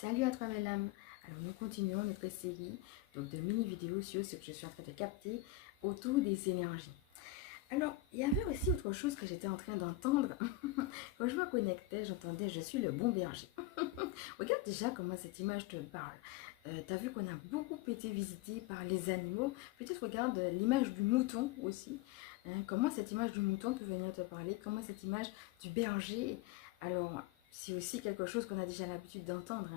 Salut à toi mes lames. Alors nous continuons notre série de mini-vidéos sur ce que je suis en train de capter autour des énergies. Alors, il y avait aussi autre chose que j'étais en train d'entendre. Quand je me connectais, j'entendais « Je suis le bon berger ». Regarde déjà comment cette image te parle. Tu as vu qu'on a beaucoup été visité par les animaux. Peut-être regarde l'image du mouton aussi. Comment cette image du mouton peut venir te parler. Comment cette image du berger. Alors, c'est aussi quelque chose qu'on a déjà l'habitude d'entendre.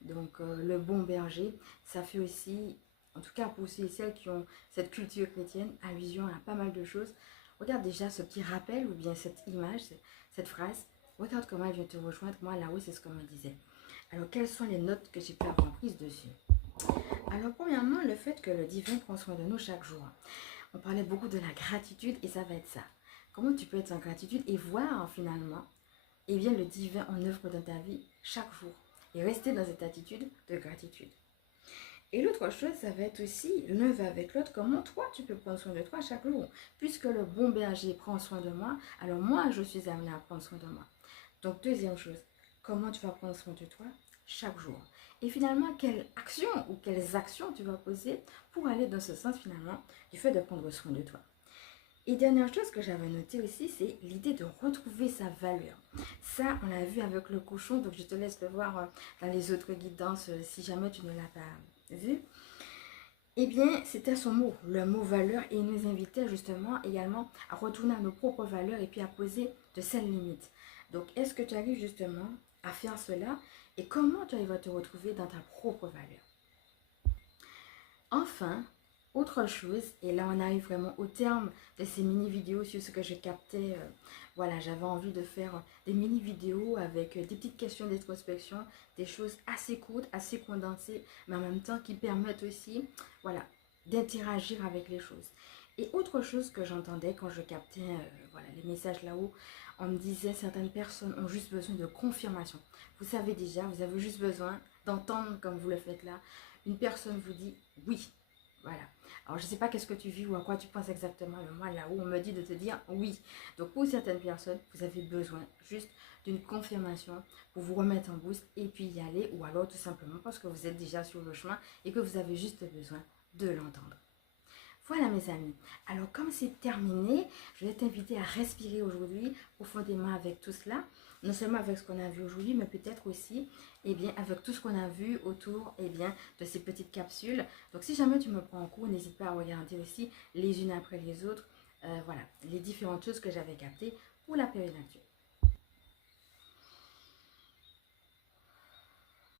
Donc, le bon berger, ça fait aussi, en tout cas pour ceux et celles qui ont cette culture chrétienne, allusion à pas mal de choses. Regarde déjà ce petit rappel ou bien cette image, cette phrase. Regarde comment elle vient te rejoindre. Moi, là-haut, c'est ce qu'on me disait. Alors, quelles sont les notes que j'ai pu avoir prises dessus? Alors, premièrement, le fait que le divin prend soin de nous chaque jour. On parlait beaucoup de la gratitude et ça va être ça. Comment tu peux être en gratitude et voir finalement le divin en œuvre dans ta vie chaque jour et rester dans cette attitude de gratitude. Et l'autre chose, ça va être aussi l'un va avec l'autre, comment toi tu peux prendre soin de toi chaque jour. Puisque le bon berger prend soin de moi, alors moi je suis amenée à prendre soin de moi. Donc deuxième chose, comment tu vas prendre soin de toi chaque jour. Et finalement, quelle action ou quelles actions tu vas poser pour aller dans ce sens finalement du fait de prendre soin de toi. Et dernière chose que j'avais noté aussi, c'est l'idée de retrouver sa valeur. Ça, on l'a vu avec le cochon, donc je te laisse le voir dans les autres guidances si jamais tu ne l'as pas vu. Eh bien, c'était son mot, le mot valeur, et il nous invitait justement également à retourner à nos propres valeurs et puis à poser de saines limites. Donc, est-ce que tu arrives justement à faire cela et comment tu arrives à te retrouver dans ta propre valeur? Enfin, autre chose, et là on arrive vraiment au terme de ces mini-vidéos sur ce que je captais. Voilà, j'avais envie de faire des mini-vidéos avec des petites questions d'introspection, des choses assez courtes, assez condensées, mais en même temps qui permettent aussi, voilà, d'interagir avec les choses. Et autre chose que j'entendais quand je captais voilà, les messages là-haut, on me disait certaines personnes ont juste besoin de confirmation. Vous savez déjà, vous avez juste besoin d'entendre comme vous le faites là. Une personne vous dit oui. Voilà. Alors, je ne sais pas qu'est-ce que tu vis ou à quoi tu penses exactement, mais moi, là-haut, on me dit de te dire oui. Donc, pour certaines personnes, vous avez besoin juste d'une confirmation pour vous remettre en boost et puis y aller, ou alors tout simplement parce que vous êtes déjà sur le chemin et que vous avez juste besoin de l'entendre. Voilà mes amis, alors comme c'est terminé, je vais t'inviter à respirer aujourd'hui profondément avec tout cela, non seulement avec ce qu'on a vu aujourd'hui, mais peut-être aussi avec tout ce qu'on a vu autour de ces petites capsules. Donc si jamais tu me prends en cours, n'hésite pas à regarder aussi les unes après les autres, voilà, les différentes choses que j'avais captées pour la période actuelle.